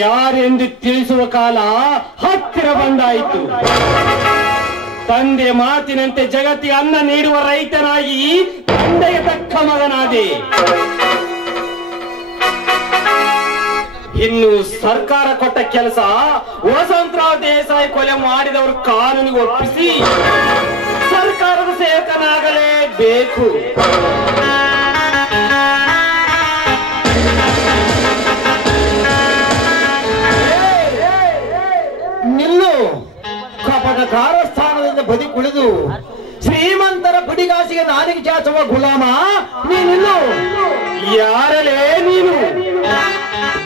ಯಾರೆಂದು ತಿಳಿಸುವ ಕಾಲ ಹತ್ತಿರ ಬಂದಾಯಿತು. ತಂದೆ ಮಾತಿನಂತೆ ಜಗತ್ತಿಗೆ ಅನ್ನ ನೀಡುವ ರೈತನಾಗಿ ತಂದೆಗೆ ತಕ್ಕ ಮಗನಾದೆ. ಇನ್ನು ಸರ್ಕಾರ ಕೊಟ್ಟ ಕೆಲಸ ವಸಂತರಾವ್ ದೇಸಾಯಿ ಕೊಲೆ ಮಾಡಿದವರು ಕಾನೂನಿಗೆ ಒಪ್ಪಿಸಿ ಸರ್ಕಾರದ ಸೇವಕನಾಗಲೇಬೇಕು. ನಿಲ್ಲು. ಕಪಟಕಾರ ಸ್ಥಾನದಿಂದ ಬದಿ ಕುಳಿದು ಶ್ರೀಮಂತರ ಪುಡಿಗಾಸಿಗೆ ನಾಲಿಗೆ ಚಾಚುವ ಗುಲಾಮ ನೀನಿಲ್ಲು. ಯಾರಲೇ ನೀನು?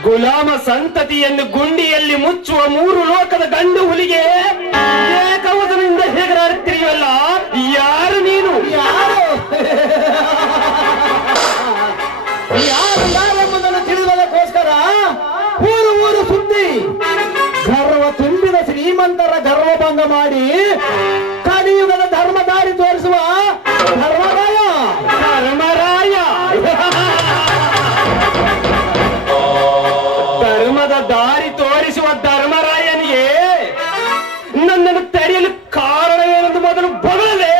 ಗುಲಾಮ ಸಂತತಿಯನ್ನು ಗುಂಡಿಯಲ್ಲಿ ಮುಚ್ಚುವ 3 ಲೋಕದ ಗಂಡು ಹುಲಿಗೆ ಏಕವಚನದಿಂದ ಹೆಗರಾಡ್ತಿರಿಯಲ್ಲ, ಯಾರು ನೀನು? ಯಾರೆಂಬುದನ್ನು ತಿಳಿಯುವುದಕ್ಕೋಸ್ಕರ ಊರು ಸುದ್ದಿ ಗರ್ವ ತುಂಬಿದ ಶ್ರೀಮಂತರ ಗರ್ವಭಂಗ ಮಾಡಿ ಕಲಿಯುಗದ ಧರ್ಮ ದಾರಿ ತೋರಿಸುವ ಧರ್ಮರಾಯ. ಧರ್ಮದ ದಾರಿ ತೋರಿಸುವ ಧರ್ಮರಾಯನಿಗೆ ನನ್ನನ್ನು ತಡೆಯಲು ಕಾರಣ ಏನೆಂದು ಮೊದಲು ಬಗಲೇ.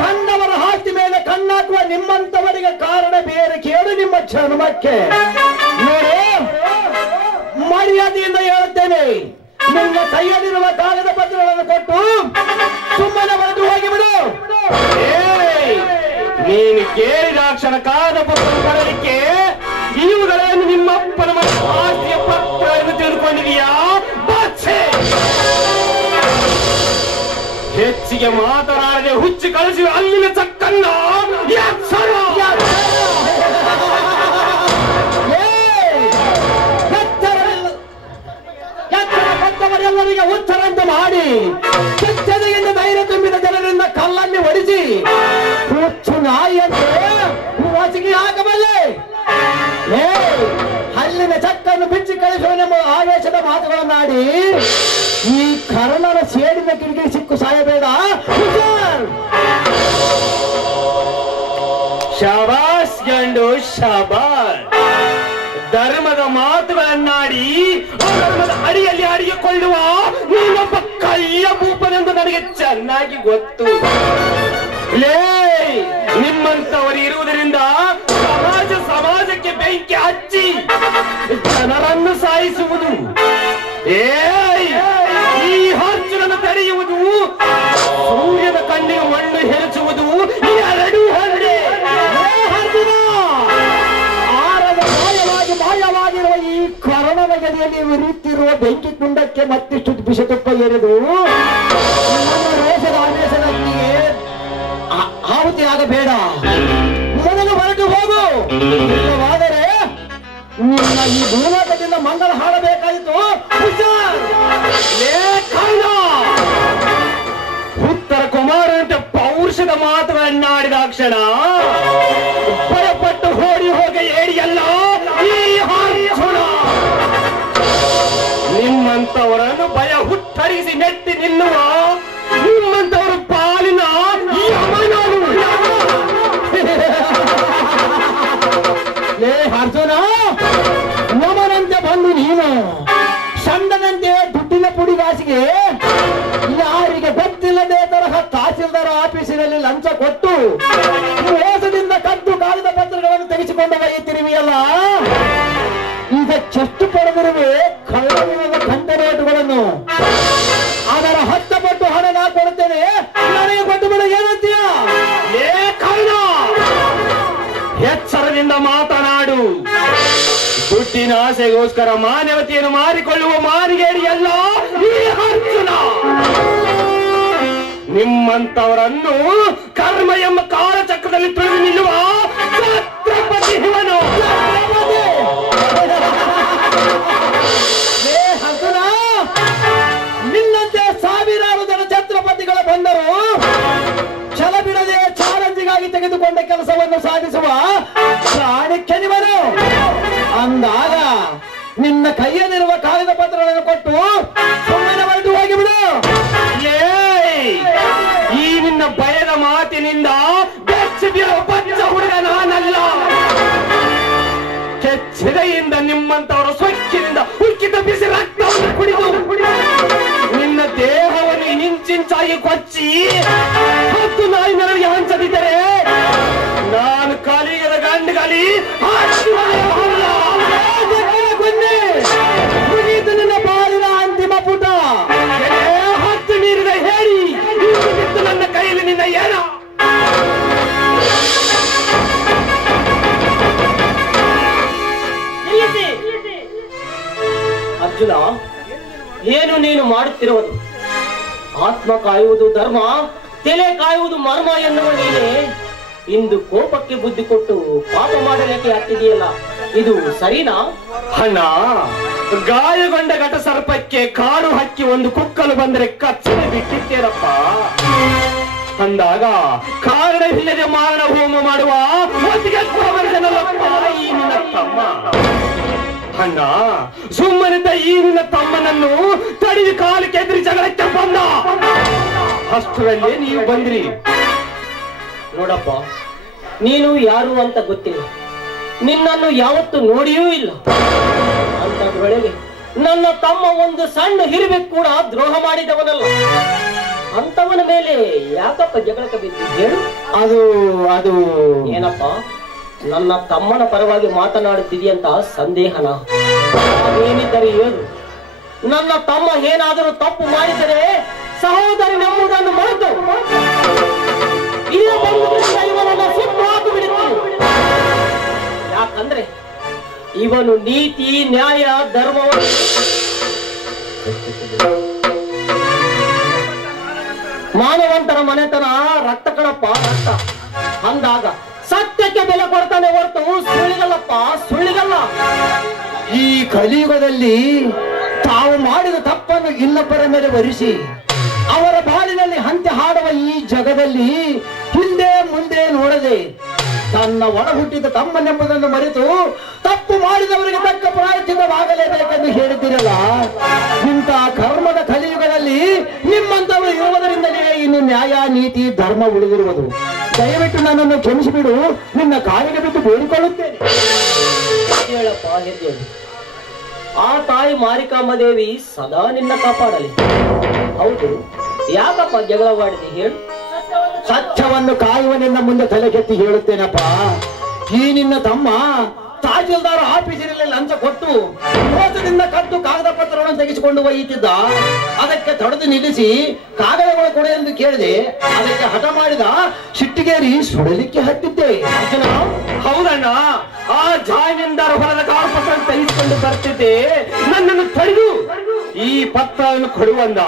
ಕಂಡವರ ಹಾಸ್ತಿ ಮೇಲೆ ಕಣ್ಣಾಕುವ ನಿಮ್ಮಂತವರಿಗೆ ಕಾರಣ ಬೇರೆ ಕೇಳು ನಿಮ್ಮ ಜನ್ಮಕ್ಕೆ. ನೋಡಿ, ಮರ್ಯಾದೆಯಿಂದ ಹೇಳುತ್ತೇನೆ, ನಿಮ್ಮ ಕೈಯಲ್ಲಿರುವ ಕಾಗದ ಪತ್ರಗಳನ್ನು ಕೊಟ್ಟು ಸುಮ್ಮನೆ ಹೊರಟು ಹೋಗಿಬಿಡು. ನೀನು ಕೇಳಿದಾಕ್ಷಣ ಕಾಗದ ಪತ್ರ ಬರಲಿಕ್ಕೆ ಇವುಗಳನ್ನು ನಿಮ್ಮಪ್ಪನ ಆಸ್ತಿಯ ಪತ್ರ ಎಂದು ತಿಳಿದುಕೊಂಡಿದೆಯಾ? ಹೆಚ್ಚಿಗೆ ಮಾತನಾಡದೆ ಹುಚ್ಚಿ ಕಳಿಸಿ ಅಲ್ಲಿನ ಚಕ್ಕನ್ನ ಎಲ್ಲರಿಗೆ ಉತ್ತರಂತ ಮಾಡಿ ಕೆಚ್ಚದೆಯಿಂದ ಧೈರ್ಯ ತುಂಬಿದ ಜನರಿಂದ ಕಲ್ಲಲ್ಲಿ ಹೊಡಿಸಿ ಹುಚ್ಚು ನಾಯಿಯಂತೆ ವಾಸಿಗೆ ಹಾಕಬಲ್ಲೆ. ಹಲ್ಲಿನ ಚಕ್ಕನ್ನು ಬಿಚ್ಚಿ ಕಳಿಸುವನೆಂಬ ಆವೇಶದ ಮಾತುಗಳನ್ನಾಡಿ ಈ ಕರ್ಣನ ಸೇಡಿನ ಕಿಡಿಗೆ ಸಿಕ್ಕು ಸಾಯಬೇಡ. ಶಾಬಾಸ್ ಗಂಡು ಶಾಬಾಸ್. ಧರ್ಮದ ಮಾತುಗಳನ್ನಾಡಿ ಧರ್ಮದ ಅಡಿಯಲ್ಲಿ ಅಡಿಗೆಕೊಳ್ಳುವ ನೀನೊಬ್ಬ ಕಳ್ಳ ಭೂಪನೆಂದು ನನಗೆ ಚೆನ್ನಾಗಿ ಗೊತ್ತು. ನಿಮ್ಮಂತವರು ಇರುವುದರಿಂದ ಸಮಾಜಕ್ಕೆ ಬೆಂಕಿ ಹಚ್ಚಿ ಜನರನ್ನು ಸಾಯಿಸುವುದು, ಈ ಅರ್ಜುನನ್ನು ತಡೆಯುವುದು, ಸೂರ್ಯನ ಕಣ್ಣಿಗೆ ಮಣ್ಣು ಹೆರಚುವುದು ಎರಡೂ ಒಂದೇ. ಮಾಯವಾಗಿರುವ ಈ ಕರೋನದ ಗದಿಯಲ್ಲಿ ಉರಿಯುತ್ತಿರುವ ಬೆಂಕಿ ಕುಂಡಕ್ಕೆ ಮತ್ತಿಷ್ಟು ಬಿಷತುಪ್ಪ ಎರೆದು ರೋಷದ ಆವೇಶದಲ್ಲಿಗೆ ಆಹುತಿಯಾಗಬೇಡ. ಮೊದಲು ಹೊರಟು ಹೋಗು. ಇಲ್ಲವಾದರೆ ನಿನ್ನ ಈ ಭೂಲೋಕದಿಂದ ಮಂಗಳ ಹಾಡಬೇಕಾಯಿತು. ಉತ್ತರ ಕುಮಾರನಂತೆ ಪೌರುಷದ ಮಾತುಗಳನ್ನಾಡಿದ ಕ್ಷಣ ಭಯಪಟ್ಟು ಓಡಿ ಹೋಗ ಏರಿಯಲ್ಲ ನಿಮ್ಮಂತವರನ್ನು ಭಯ ಹುಟ್ಟರಿಸಿ ನೆಟ್ಟಿ ನಿಲ್ಲುವ ನಿಮ್ಮಂತವರ ಪಾಲಿನ ಅರ್ಜುನ, ನಮನಂತೆ ಬಂದು ನೀನು ಸಂಡನಂತೆ ದುಡ್ಡಿನ ಪುಡಿಗಾಸಿಗೆ ಯಾರಿಗೆ ಗೊತ್ತಿಲ್ಲದೆ ತರಹ ತಹಸೀಲ್ದಾರ್ ಆಫೀಸಿನಲ್ಲಿ ಲಂಚ ಕೊಟ್ಟು ಮೋಸದಿಂದ ಕದ್ದು ಕಾಗದ ಪತ್ರಗಳನ್ನು ತೆಗೆಸಿಕೊಂಡು ಒಯ್ಯುತ್ತಿರುವೆಯಲ್ಲ, ಈಗ ಚೆಷ್ಟು ಪಡೆದಿರುವೆ ಕಳ್ಳವಿನದ ಕಂತ ರೇಟುಗಳನ್ನು. ಅದರ 10 ಪಟ್ಟು ಹಣ ನಾ ಕೊಡುತ್ತೇನೆ, ನನಗೆ ಕೊಟ್ಟು ಬಿಡ. ಏನಂತೀಯ? ಎಚ್ಚರದಿಂದ ಮಾತನಾಡು. ದುಡ್ಡಿನ ಆಸೆಗೋಸ್ಕರ ಮಾನವತೆಯನ್ನು ಮಾರಿಕೊಳ್ಳುವ ಮಾರಿಗೇಡಿಯಲ್ಲ ಈ ಅರ್ಜುನ. ನಿಮ್ಮಂತವರನ್ನು ಕರ್ಮ ಎಂಬ ಕಾಲಚಕ್ರದಲ್ಲಿ ತುಳಿದು ನಿಲ್ಲುವ ಛತ್ರಪತಿ ಇವನು. ಅರ್ಜುನ, ನಿನ್ನಂತೆ ಸಾವಿರಾರು ಜನ ಛತ್ರಪತಿಗಳು ಬಂದರು ಛಲ ಬಿಡದೆ ಚಾಲೆಂಜಿಗಾಗಿ ತೆಗೆದುಕೊಂಡ ಕೆಲಸವನ್ನು ಸಾಧಿಸುವ ಪ್ರಾಣಿಕ್ಯನಿವನು. ಅಂದಾಗ ನಿನ್ನ ಕೈಯಲ್ಲಿರುವ ಕಾಗದ ಪತ್ರಗಳನ್ನು ಕೊಟ್ಟು ಸುಮ್ಮನೆ ಹೊರಟು ಹೋಗಿಬಿಡು. ಈ ನಿನ್ನ ಭಯದ ಮಾತಿನಿಂದ ಬೆಚ್ಚ ಹುಡುಗ ನಾನಲ್ಲ. ಎಚ್ಚರಿಕೆಯಿಂದ ನಿಮ್ಮಂತವರ ಸ್ವಚ್ಛದಿಂದ ಉಕ್ಕಿದ ಬಿಸಿ ರಕ್ತವನ್ನು ಕುಡಿದು ನಿನ್ನ ದೇಹವನ್ನು ಇಂಚಿಂಚಾಗಿ ಕೊಚ್ಚಿ ಹತ್ತು ನಾಯಿ ನನಗೆ ಹಂಚದಿದ್ದರೆ ನಾನು ಕಲಿಯದ ಗಂಡುಗಲಿ ಮುಗಿದು ನಿನ್ನ ಬಾಳಿನ ಅಂತಿಮ ಪುಟ. ಹತ್ತು ನೀರಿನ ಹೇಳಿ ನನ್ನ ಕೈಯಲ್ಲಿ ನಿನ್ನ ಏನ ಅರ್ಜುನ, ಏನು ನೀನು ಮಾಡುತ್ತಿರುವುದು? ಆತ್ಮ ಕಾಯುವುದು ಧರ್ಮ, ತಲೆ ಕಾಯುವುದು ಮರ್ಮ ಎನ್ನುವ ನೀನೆ ಇಂದು ಕೋಪಕ್ಕೆ ಬುದ್ಧಿ ಕೊಟ್ಟು ಪಾಪ ಮಾಡಲಿಕ್ಕೆ ಹತ್ತಿದೆಯಲ್ಲ, ಇದು ಸರಿನಾ? ಅಣ್ಣ, ಗಾಯಗೊಂಡ ಘಟ ಸರ್ಪಕ್ಕೆ ಕಾಡು ಹಕ್ಕಿ ಒಂದು ಕುಕ್ಕಲು ಬಂದರೆ ಕಚ್ಚನೆ ಬಿಟ್ಟಿದ್ದೇನಪ್ಪ. ಅಂದಾಗ ಕಾರಣವಿಲ್ಲದೆ ಮಾರಣ ಹೋಮ ಮಾಡುವ ಈ ನಿನ್ನ ತಮ್ಮ. ಅಣ್ಣ, ಸುಮ್ಮನಿದ್ದ ಈ ನಿನ್ನ ತಮ್ಮನನ್ನು ತಡೆದು ಕಾಲು ಕೆದರಿ ಜಗಳಕ್ಕೆ ಬಂದ. ಅಷ್ಟರಲ್ಲೇ ನೀವು ಬಂದ್ರಿ. ನೋಡಪ್ಪ, ನೀನು ಯಾರು ಅಂತ ಗೊತ್ತಿಲ್ಲ, ನಿನ್ನನ್ನು ಯಾವತ್ತು ನೋಡಿಯೂ ಇಲ್ಲ. ಅಂತದ್ರೊಳಗೆ ನನ್ನ ತಮ್ಮ ಒಂದು ಸಣ್ಣ ಹಿರಿವೆ ಕೂಡ ದ್ರೋಹ ಮಾಡಿದವನಲ್ಲ. ಅಂತವನ ಮೇಲೆ ಯಾಕಪ್ಪ ಜಗಳಕ್ಕೆ ಬಿದ್ದು ಹೇಳು? ಅದು ಏನಪ್ಪ, ನನ್ನ ತಮ್ಮನ ಪರವಾಗಿ ಮಾತನಾಡುತ್ತಿದೆಯಂತ ಸಂದೇಹನ? ಏನಿದ್ದರೆ ಹೇಳು. ನನ್ನ ತಮ್ಮ ಏನಾದರೂ ತಪ್ಪು ಮಾಡಿದರೆ ಸಹೋದರಿ ಎಂಬುದನ್ನು ಮರೆತು ಇವನನ್ನು ಸುಟ್ಟು ಹಾಕು ಬಿಡುತ್ತೇನೆ. ಯಾಕಂದ್ರೆ ಇವನು ನೀತಿ, ನ್ಯಾಯ, ಧರ್ಮವನ್ನು ಮಾನವಂತರ ಮನೆತನ ರಕ್ತ ಕಣಪ್ಪ, ರಕ್ತ. ಅಂದಾಗ ಸತ್ಯಕ್ಕೆ ಬೆಲೆ ಕೊಡ್ತಾನೆ ಹೊರತು ಸುಳ್ಳಿಗಲ್ಲಪ್ಪ, ಸುಳ್ಳಿಗಲ್ಲ. ಈ ಕಲಿಯುಗದಲ್ಲಿ ತಾವು ಮಾಡಿದ ತಪ್ಪನ್ನು ಇನ್ನೊಬ್ಬರ ಮೇಲೆ ವರಿಸಿ ಅವರ ಬಾಳಿನಲ್ಲಿ ಹಂತೆ ಹಾಡುವ ಈ ಜಗದಲ್ಲಿ ಹಿಂದೆ ಮುಂದೆ ನೋಡದೆ ತನ್ನ ಒಳ ಹುಟ್ಟಿದ ತಮ್ಮನೆಂಬುದನ್ನು ಮರೆತು ತಪ್ಪು ಮಾಡಿದವರಿಗೆ ತಕ್ಕ ಪ್ರಾಯಶ್ಚಿತ್ತವಾಗಲೇಬೇಕೆಂದು ಹೇಳಿದ್ದೀರಲ್ಲ. ಇಂಥ ಕರ್ಮದ ಕಲಿಯುಗದಲ್ಲಿ ನಿಮ್ಮಂತವರು ಇರುವುದರಿಂದಲೇ ಇನ್ನು ನ್ಯಾಯ, ನೀತಿ, ಧರ್ಮ ಉಳಿದಿರುವುದು. ದಯವಿಟ್ಟು ನನ್ನನ್ನು ಕ್ಷಮಿಸಿಬಿಡು, ನಿನ್ನ ಕಾಲಿಗೆ ಬಿಟ್ಟು ಬೇಡಿಕೊಳ್ಳುತ್ತೇನೆ. ಹೇಳಪ್ಪ, ಹೆದ್ದೇಳು. ಆ ತಾಯಿ ಮಾರಿಕಾಂಬ ದೇವಿ ಸದಾ ನಿನ್ನ ಕಾಪಾಡಲಿ. ಹೌದು, ಯಾಕಪ್ಪ ಜಗಳವಾಡಿದೆ ಹೇಳು? ಸತ್ಯವನ್ನು ಕಾಯುವ ನಿನ್ನ ಮುಂದೆ ತಲೆಗೆತ್ತಿ ಹೇಳುತ್ತೇನಪ್ಪ. ಈ ನಿನ್ನ ತಮ್ಮ ತಹಸೀಲ್ದಾರ್ ಆಫೀಸಿನಲ್ಲಿ ಲಂಚ ಕೊಟ್ಟು ಮೋಸದಿಂದ ಕದ್ದು ಕಾಗದ ಪತ್ರಗಳನ್ನು ತೆಗೆಸಿಕೊಂಡು ಒಯ್ಯುತ್ತಿದ್ದ. ಅದಕ್ಕೆ ತಡೆದು ನಿಲ್ಲಿಸಿ ಕಾಗದಗಳು ಕೊಡೆ ಎಂದು ಕೇಳಿದೆ. ಅದಕ್ಕೆ ಹಠ ಮಾಡಿದ, ಸಿಟ್ಟಿಗೇರಿ ಸುಡಲಿಕ್ಕೆ ಹತ್ತಿದ್ದೆ. ಅರ್ಜುನ, ಹೌದಣ್ಣ, ಆ ಜಾಮೀನ್ದಾರ ಹೊಲದ ಕಾಗದ ಪತ್ರ ತೆಗೆದುಕೊಂಡು ಬರ್ತಿದ್ದೆ. ನನ್ನನ್ನು ತಡೆದು ಈ ಪತ್ರವನ್ನು ಕೊಡುವಂದ.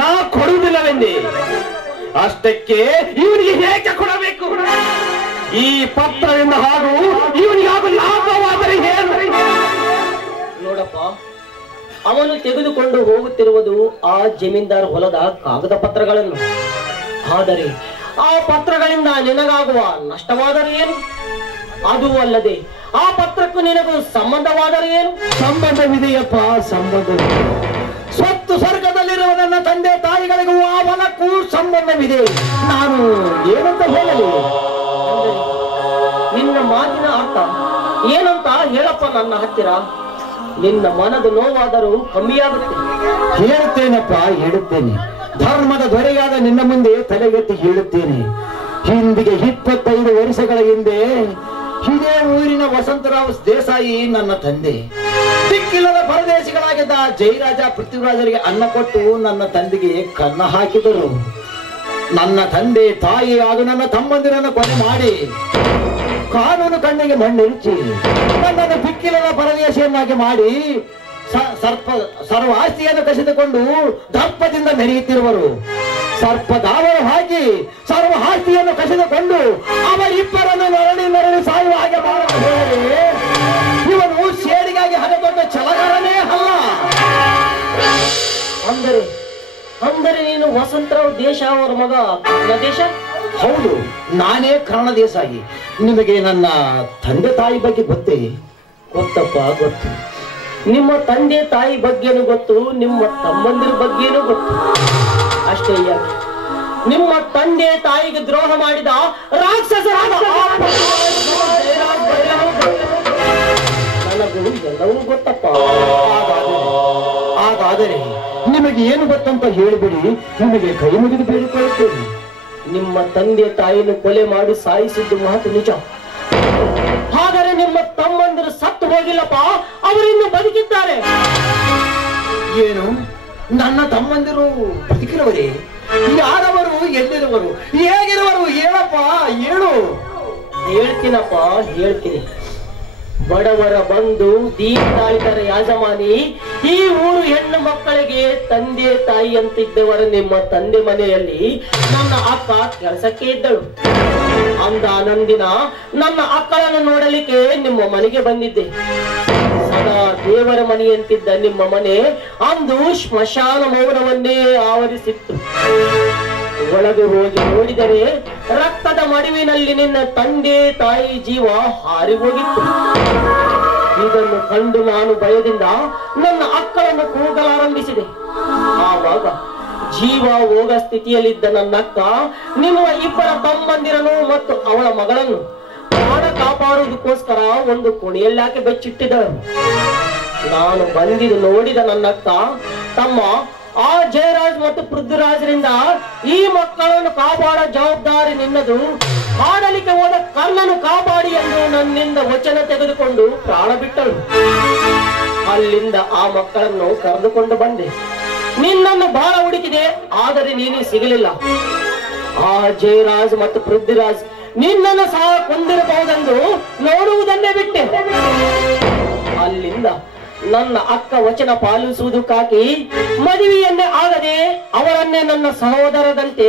ನಾ ಕೊಡುವುದಿಲ್ಲವೆಂದೆ. ಅಷ್ಟಕ್ಕೆ ಇವನಿಗೆ ಹೇಗೆ ಕೊಡಬೇಕು? ಈ ಪತ್ರದಿಂದ ಹಾಗೂ ಇವನಿಗಾಗ ಲಾಭವಾದರೆ ಏನು? ನೋಡಪ್ಪ, ಅವನು ತೆಗೆದುಕೊಂಡು ಹೋಗುತ್ತಿರುವುದು ಆ ಜಮೀನ್ದಾರ್ ಹೊಲದ ಕಾಗದ ಪತ್ರಗಳನ್ನು. ಆದರೆ ಆ ಪತ್ರಗಳಿಂದ ನಿನಗಾಗುವ ನಷ್ಟವಾದರೆ ಏನು? ಅದು ಅಲ್ಲದೆ ಆ ಪತ್ರಕ್ಕೂ ನಿನಗೂ ಸಂಬಂಧವಾದರೆ ಏನು? ಸಂಬಂಧವಿದೆಯಪ್ಪ, ಸಂಬಂಧವಿದೆ. ಸ್ವತ್ತು ಸ್ವರ್ಗದಲ್ಲಿರುವ ನನ್ನ ತಂದೆ ತಾಯಿಗಳಿಗೂ ಆ ಹೊಲಕ್ಕೂ ಸಂಬಂಧವಿದೆ. ನಾನು ಏನಂತ ಹೇಳಲಿ? ನಿನ್ನ ಮಾತಿನ ಅರ್ಥ ಏನಂತ ಹೇಳಪ್ಪ ನನ್ನ ಹತ್ತಿರ. ನಿನ್ನ ಮನದ ನೋವಾದರೂ ಕಮ್ಮಿಯಾಗುತ್ತೆ. ಹೇಳುತ್ತೇನಪ್ಪ, ಹೇಳುತ್ತೇನೆ. ಧರ್ಮದ ದೊರೆಯಾದ ನಿನ್ನ ಮುಂದೆ ತಲೆಗೆತ್ತಿ ಹೇಳುತ್ತೇನೆ. ಹಿಂದಿಗೆ 25 ವರ್ಷಗಳ ಹಿಂದೆ ಇದೇ ಊರಿನ ವಸಂತರಾವ್ ದೇಸಾಯಿ ನನ್ನ ತಂದೆ. ದಿಕ್ಕಿಲ್ಲದ ಪರದೇಶಿಗಳಾಗಿದ್ದ ಜಯರಾಜ, ಪೃಥ್ವಿರಾಜರಿಗೆ ಅನ್ನ ಕೊಟ್ಟು ನನ್ನ ತಂದೆಗೆ ಕನ್ನ ಹಾಕಿದರು. ನನ್ನ ತಂದೆ ತಾಯಿ ಹಾಗೂ ನನ್ನ ತಮ್ಮಂದಿರನ್ನು ಕೊನೆ ಮಾಡಿ ಕಾನೂನು ಕಣ್ಣಿಗೆ ಮಣ್ಣಿರಿಚಿ ನನ್ನನ್ನು ದಿಕ್ಕಿಲ್ಲದ ಪರದೇಶಿಯನ್ನಾಗಿ ಮಾಡಿ ಸರ್ವ ಆಸ್ತಿಯನ್ನು ಕಸಿದುಕೊಂಡು ದರ್ಪದಿಂದ ಮೆರೆಯುತ್ತಿರುವರು. ಸರ್ಪದಾವರು ಹಾಕಿ ಸರ್ವ ಆಸ್ತಿಯನ್ನು ಕಸಿದುಕೊಂಡು ಅವರಿಬ್ಬರನ್ನು ನರಳಿ ಸಾಯುವ ಹಾಗೆ ಮಾಡಲು ಇವನು ಸೇಡಿಗಾಗಿ ಹಣದೊಡ್ಡ ಛಲಗಾರನೇ ಅಲ್ಲ. ಅಂದರೆ ನೀನು ವಸಂತರಾವ್ ದೇಶ ಅವರ ಮಗ ದೇಶ? ಹೌದು, ನಾನೇ ಕರ್ಣ ದೇಸಾಯಿ. ನಿಮಗೆ ನನ್ನ ತಂದೆ ತಾಯಿ ಬಗ್ಗೆ ಗೊತ್ತೇ? ಗೊತ್ತಪ್ಪ, ಗೊತ್ತು. ನಿಮ್ಮ ತಂದೆ ತಾಯಿ ಬಗ್ಗೆನೂ ಗೊತ್ತು, ನಿಮ್ಮ ತಮ್ಮಂದಿರ ಬಗ್ಗೆನೂ ಗೊತ್ತು. ಅಷ್ಟೇ ಯಾಕೆ, ನಿಮ್ಮ ತಂದೆ ತಾಯಿಗೆ ದ್ರೋಹ ಮಾಡಿದ ರಾಕ್ಷಸರಾದ ಎಲ್ಲವೂ ಗೊತ್ತಪ್ಪ. ಹಾಗಾದರೆ ನಿಮಗೆ ಏನು ಗೊತ್ತಂತ ಹೇಳಿಬಿಡಿ, ನಿಮಗೆ ಕೈ ಮುಗಿದು ಬೇಡಿಕೊಳ್ಳುತ್ತೇನೆ. ನಿಮ್ಮ ತಂದೆ ತಾಯಿಯನ್ನು ಕೊಲೆ ಮಾಡಿ ಸಾಯಿಸಿದ್ದು ಮಾತು ನಿಜ. ಆದರೆ ನಿಮ್ಮ ತಮ್ಮಂದಿರು ಸತ್ತು ಹೋಗಿಲ್ಲಪ್ಪ, ಅವರಿನ್ನು ಬದುಕಿದ್ದಾರೆ. ಏನು, ನನ್ನ ತಮ್ಮಂದಿರು ಬದುಕಿರುವರೇ? ಯಾರವರು, ಎಲ್ಲಿರುವರು, ಹೇಗಿರುವರು? ಹೇಳಪ್ಪ, ಹೇಳು. ಹೇಳ್ತೀನಪ್ಪ, ಹೇಳ್ತೀನಿ. ಬಡವರ ಬಂಧು, ದೀನದಾಳಿತರ ಯಾಜಮಾನಿ, ಈ ಊರು ಹೆಣ್ಣು ಮಕ್ಕಳಿಗೆ ತಂದೆ ತಾಯಿ ಅಂತಿದ್ದವರ ನಿಮ್ಮ ತಂದೆ ಮನೆಯಲ್ಲಿ ನನ್ನ ಅಕ್ಕ ಕೆಲಸಕ್ಕೆ ಇದ್ದಳು. ಅಂದಿನ ನನ್ನ ಅಕ್ಕಳನ್ನು ನೋಡಲಿಕ್ಕೆ ನಿಮ್ಮ ಮನೆಗೆ ಬಂದಿದ್ದೆ. ಸದಾ ದೇವರ ಮನೆಯಂತಿದ್ದ ನಿಮ್ಮ ಮನೆ ಅಂದು ಸ್ಮಶಾನ ಮೌನವನ್ನೇ ಆವರಿಸಿತ್ತು. ಒಳಗೆ ಹೋಗಿ ನೋಡಿದರೆ ರಕ್ತದ ಮಡುವಿನಲ್ಲಿ ನಿನ್ನ ತಂದೆ ತಾಯಿ ಜೀವ ಹಾರಿ ಹೋಗಿತ್ತು. ಇದನ್ನು ಕಂಡು ನಾನು ಭಯದಿಂದ ನನ್ನ ಅಕ್ಕಳನ್ನು ಕೂಗಲಾರಂಭಿಸಿದೆ. ಆವಾಗ ಜೀವ ಹೋಗ ಸ್ಥಿತಿಯಲ್ಲಿದ್ದ ನನ್ನ ಅಕ್ಕ ನಿಮ್ಮ ಇಬ್ಬರ ತಮ್ಮಂದಿರನು ಮತ್ತು ಅವಳ ಮಗಳನ್ನು ಪ್ರಾಣ ಕಾಪಾಡುವುದಕ್ಕೋಸ್ಕರ ಒಂದು ಕೋಣೆಯಲ್ಲಾಕೆ ಬೆಚ್ಚಿಟ್ಟಿದ್ದಳು. ನಾನು ಬಂದಿದ್ದು ನೋಡಿದ ನನ್ನ ಅಕ್ಕ, ತಮ್ಮ ಆ ಜಯರಾಜ್ ಮತ್ತು ಪೃಥ್ವಿರಾಜರಿಂದ ಈ ಮಕ್ಕಳನ್ನು ಕಾಪಾಡೋ ಜವಾಬ್ದಾರಿ ನಿನ್ನದು, ಆಡಲಿಕ್ಕೆ ಹೋದ ಕರ್ಣನು ಕಾಪಾಡಿ ಎಂದು ನನ್ನಿಂದ ವಚನ ತೆಗೆದುಕೊಂಡು ಪ್ರಾಣ ಬಿಟ್ಟಳು. ಅಲ್ಲಿಂದ ಆ ಮಕ್ಕಳನ್ನು ಕರೆದುಕೊಂಡು ಬಂದೆ. ನಿನ್ನನ್ನು ಬಹಳ ಹುಡುಕಿದೆ, ಆದರೆ ನೀನು ಸಿಗಲಿಲ್ಲ. ಆ ಜಯರಾಜ್ ಮತ್ತು ಪೃಥ್ವಿರಾಜ್ ನಿನ್ನನ್ನು ಸಹ ಕೊಂದಿರಬಹುದೆಂದು ನೋಡುವುದನ್ನೇ ಬಿಟ್ಟೆ. ಅಲ್ಲಿಂದ ನನ್ನ ಅಕ್ಕ ವಚನ ಪಾಲಿಸುವುದಕ್ಕಾಗಿ ಮದುವೆಯನ್ನೇ ಆಗದೆ ಅವರನ್ನೇ ನನ್ನ ಸಹೋದರದಂತೆ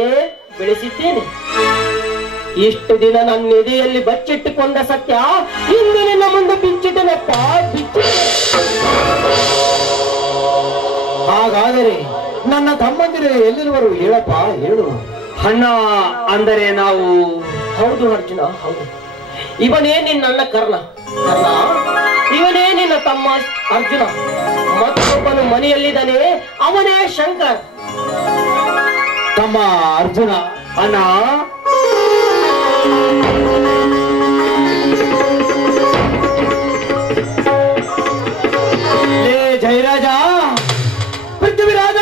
ಬೆಳೆಸಿದ್ದೇನೆ. ಇಷ್ಟು ದಿನ ನನ್ನ ಎದೆಯಲ್ಲಿ ಬಚ್ಚಿಟ್ಟುಕೊಂಡ ಸತ್ಯ ಇಂದು ನಿನ್ನ ಮುಂದೆ ಬಿಚ್ಚಿಟ್ಟನಪ್ಪ, ಹಾಗಾದರೆ ನನ್ನ ತಮ್ಮಂದಿರು ಎಲ್ಲಿರುವರು? ಹೇಳಪ್ಪ, ಹೇಳು. ಅಣ್ಣ, ಅಂದರೆ ನಾವು... ಹೌದು ಅರ್ಜುನ, ಹೌದು. ಇವನೇ ನಿನ್ನ ಕರ್ಣ. ಇವನೇ ನಿನ್ನ ತಮ್ಮ ಅರ್ಜುನ. ಮತ್ತೊಬ್ಬನು ಮನೆಯಲ್ಲಿದ್ದಾನೆ, ಅವನೇ ಶಂಕರ್. ತಮ್ಮ ಅರ್ಜುನ. ಅಣ್ಣ, ಜಯರಾಜ, ಪೃಥ್ವಿರಾಜ,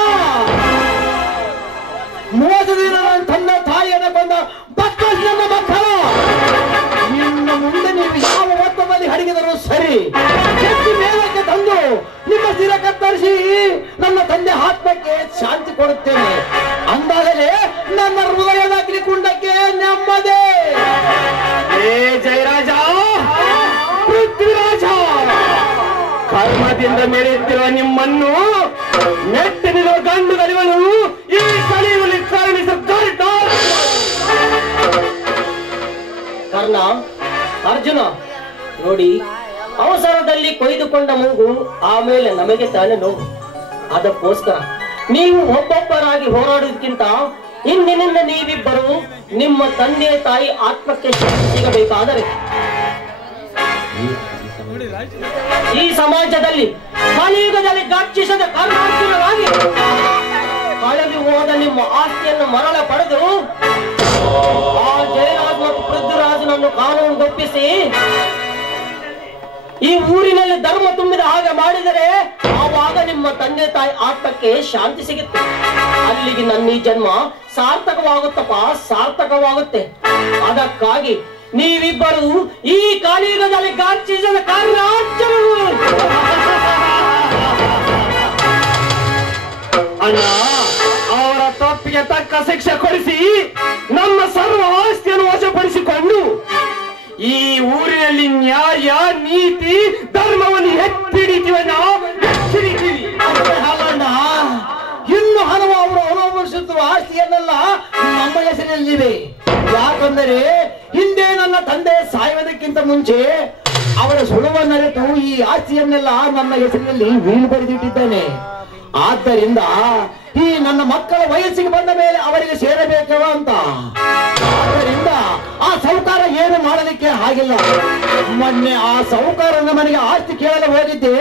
ಮೋಸದಿಂದ ತನ್ನ ತಾಯಿಯನ್ನು ಕೊಂದ ಬಕ್ಕಸ್ ನನ್ನ ಮಕ್ಕಳು. ಇನ್ನು ಮುಂದೆ ನೀವು ಯಾವ ಒತ್ತದಲ್ಲಿ ಹಡಗಿದರೂ ಸರಿ, ಎತ್ತಿ ಮೇಲಕ್ಕೆ ತಂದು ನಿಮ್ಮ ಸ್ಥಿರ ಕತ್ತರಿಸಿ ನನ್ನ ತಂದೆ ಆತ್ಮಕ್ಕೆ ಶಾಂತಿ ಕೊಡುತ್ತೇನೆ. ಅಂದಾಗಲೇ ನನ್ನ ಹೃದಯದ ಅಗ್ನಿಕುಂಡಕ್ಕೆ ನೆಮ್ಮದಿ. ಏ ಜಯರಾಜ, ಪೃಥ್ವಿರಾಜ, ಕರ್ಮದಿಂದ ಮೆರೆಯುತ್ತಿರುವ ನಿಮ್ಮನ್ನು ನೆಟ್ಟಿರುವ ಗಂಡು ಗಲಿಗಳು ಈ ಕಲಿಯುವಲ್ಲಿ ಕರುಣಿಸ ಕರ್ಣ, ಅರ್ಜುನ ನೋಡಿ, ಅವಸರದಲ್ಲಿ ಕೊಯ್ದುಕೊಂಡ ಮೂಗು ಆಮೇಲೆ ನಮಗೆ ತಾನೇ ನೋವು. ಅದಕ್ಕೋಸ್ಕರ ನೀವು ಒಬ್ಬೊಬ್ಬರಾಗಿ ಹೋರಾಡುವುದಕ್ಕಿಂತ ಇಂದಿನಿಂದ ನೀವಿಬ್ಬರು ನಿಮ್ಮ ತಂದೆ ತಾಯಿ ಆತ್ಮಕ್ಕೆ ಶಾಂತಿ ಸಿಗಬೇಕಾದರೆ ಈ ಸಮಾಜದಲ್ಲಿ ಕಲಿಯುಗದಲ್ಲಿ ಗರ್ಜಿಸದ ಕರ್ನಾಟಕವಾಗಿ ಕಳೆದು ಹೋದ ನಿಮ್ಮ ಆಸ್ತಿಯನ್ನು ಮರಳ ಪಡೆದು ಆ ಜಯರಾಜ್ ಮತ್ತು ಪೃಥ್ವಿರಾಜನನ್ನು ಕಾನೂನುಗೊಪ್ಪಿಸಿ ಈ ಊರಿನಲ್ಲಿ ಧರ್ಮ ತುಂಬಿದ ಹಾಗೆ ಮಾಡಿದರೆ ಆವಾಗ ನಿಮ್ಮ ತಂದೆ ತಾಯಿ ಆತ್ಮಕ್ಕೆ ಶಾಂತಿ ಸಿಗುತ್ತೆ. ಅಲ್ಲಿಗೆ ನನ್ನ ಈ ಜನ್ಮ ಸಾರ್ಥಕವಾಗುತ್ತಪ್ಪ, ಸಾರ್ಥಕವಾಗುತ್ತೆ. ಅದಕ್ಕಾಗಿ ನೀವಿಬ್ಬರು ಈ ಕಲಿಯುಗದಲ್ಲಿ ಗಾಂಚಿಸದ ಕಾರ್ಯಾಚರಣೆ. ಅಣ್ಣ, ಅವರ ತಪ್ಪಿಗೆ ತಕ್ಕ ಶಿಕ್ಷೆ ಕೊಡಿಸಿ ನಮ್ಮ ಸರ್ವ ಆಸ್ತಿಯನ್ನು ವಶಪಡಿಸಿಕೊಂಡು ಈ ಊರಿನಲ್ಲಿ ನ್ಯಾಯ, ನೀತಿ, ಧರ್ಮವನ್ನು ಎತ್ತಿಡಿತೀವಣ್ಣ, ಎತ್ತಿಡಿತೀವಿ. ಇನ್ನು ಹಲವಾರು ಅನುಭವಿಸುತ್ತಿರುವ ಆಸ್ತಿಯನ್ನೆಲ್ಲ ನಮ್ಮ ಹೆಸರಿನಲ್ಲಿವೆ. ಯಾಕಂದರೆ ಹಿಂದೆ ನನ್ನ ತಂದೆ ಸಾಯುವುದಕ್ಕಿಂತ ಮುಂಚೆ ಅವರ ಸುಳುವನ್ನರಿತು ಈ ಆಸ್ತಿಯನ್ನೆಲ್ಲ ನನ್ನ ಹೆಸರಿನಲ್ಲಿ ವೀಲು ಬರೆದಿಟ್ಟಿದ್ದಾನೆ. ಆದ್ದರಿಂದ ಈ ನನ್ನ ಮಕ್ಕಳ ವಯಸ್ಸಿಗೆ ಬಂದ ಮೇಲೆ ಅವರಿಗೆ ಸೇರಬೇಕವ ಅಂತ. ಆದ್ದರಿಂದ ಆ ಸೌಕಾರ ಏನು ಮಾಡಲಿಕ್ಕೆ ಆಗಿಲ್ಲ. ಮೊನ್ನೆ ಆ ಸೌಕಾರನ ಮನೆಗೆ ಆಸ್ತಿ ಕೇಳಲು ಹೋಗಿದ್ದೆ.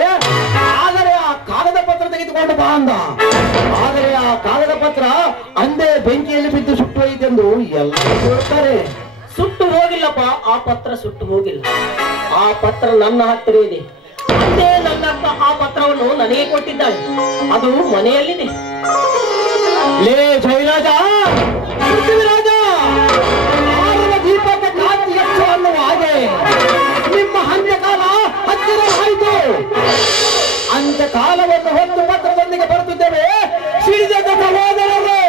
ಆದರೆ ಆ ಕಾಗದ ಪತ್ರ ತೆಗೆದುಕೊಂಡು ಬಾ ಅಂದ. ಆದರೆ ಆ ಕಾಗದ ಪತ್ರ ಅಂದೇ ಬೆಂಕಿಯಲ್ಲಿ ಬಿದ್ದು ಸುಟ್ಟು ಹೋಯಿತೆಂದು ಎಲ್ಲರೂ ಹೇಳ್ತಾರೆ. ಸುಟ್ಟು ಹೋಗಿಲ್ಲಪ್ಪ, ಆ ಪತ್ರ ಸುಟ್ಟು ಹೋಗಿಲ್ಲ. ಆ ಪತ್ರ ನನ್ನ ಹತ್ತಿರ ಇದೆ. ಅಂದೇ ನನ್ನಕ್ಕ ಆ ಪತ್ರವನ್ನು ನನಗೆ ಕೊಟ್ಟಿದ್ದಾಳೆ. ಅದು ಮನೆಯಲ್ಲಿದೆ. ಲೇ ಜಯರಾಜ, ಪೃಥ್ವಿರಾಜ, ಆರವ ದೀಪದ ಕಾಂತಿ ಹೆಚ್ಚು ಅನ್ನುವ ಹಾಗೆ ನಿಮ್ಮ ಅಂತ್ಯಕಾಲ ಹತ್ತಿರವಾಯಿತು. ಅಂತ್ಯಕಾಲವನ್ನು ಹೊತ್ತು ಪತ್ರದೊಂದಿಗೆ ಬರುತ್ತಿದ್ದೇವೆ ಸಿಡಿದ ಸಹೋದರರು.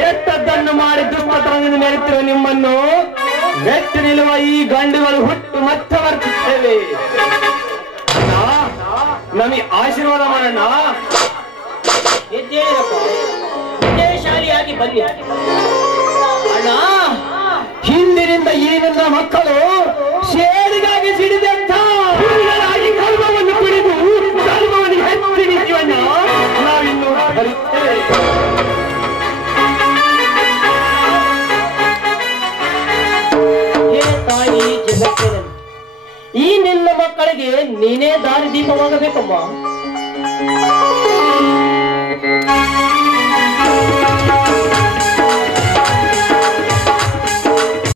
ಕೆಟ್ಟದ್ದನ್ನು ಮಾಡಿ ದುಷ್ಟತನದಿಂದ ಮೆರೆತಿರುವ ನಿಮ್ಮನ್ನು ಮೆಟ್ಟಿ ನಿಲ್ಲುವ ಈ ಗಂಡುಗಳು ಹುಟ್ಟು ಮತ್ತೆ ಬರ್ತೇವೆ. ನಮಗೆ ಆಶೀರ್ವಾದ ಮಾಡೋಣ. ವಿಜಯಶಾಲಿಯಾಗಿ ಬನ್ನಿ ಅಣ್ಣ. ಹಿಂದಿನಿಂದ ಈ ನನ್ನ ಮಕ್ಕಳು ಸೇಡಿಗಾಗಿ ಸಿಡಿದಂತ ಹುಡುಗರಾಗಿ ಕಲ್ಮವನ್ನು ಕುಡಿದು ಕಲ್ಮವನ್ನು ಹೆಚ್ಚಿನ ನಾವಿನ್ನು ಬರುತ್ತೇವೆ. ಹೇ ತಾಯಿ ಜಗತ್ತಿನಲ್ಲಿ, ಈ ನಿನ್ನ ಮಕ್ಕಳಿಗೆ ನೀನೇ ದಾರಿ ದೀಪವಾಗಬೇಕಮ್ಮ.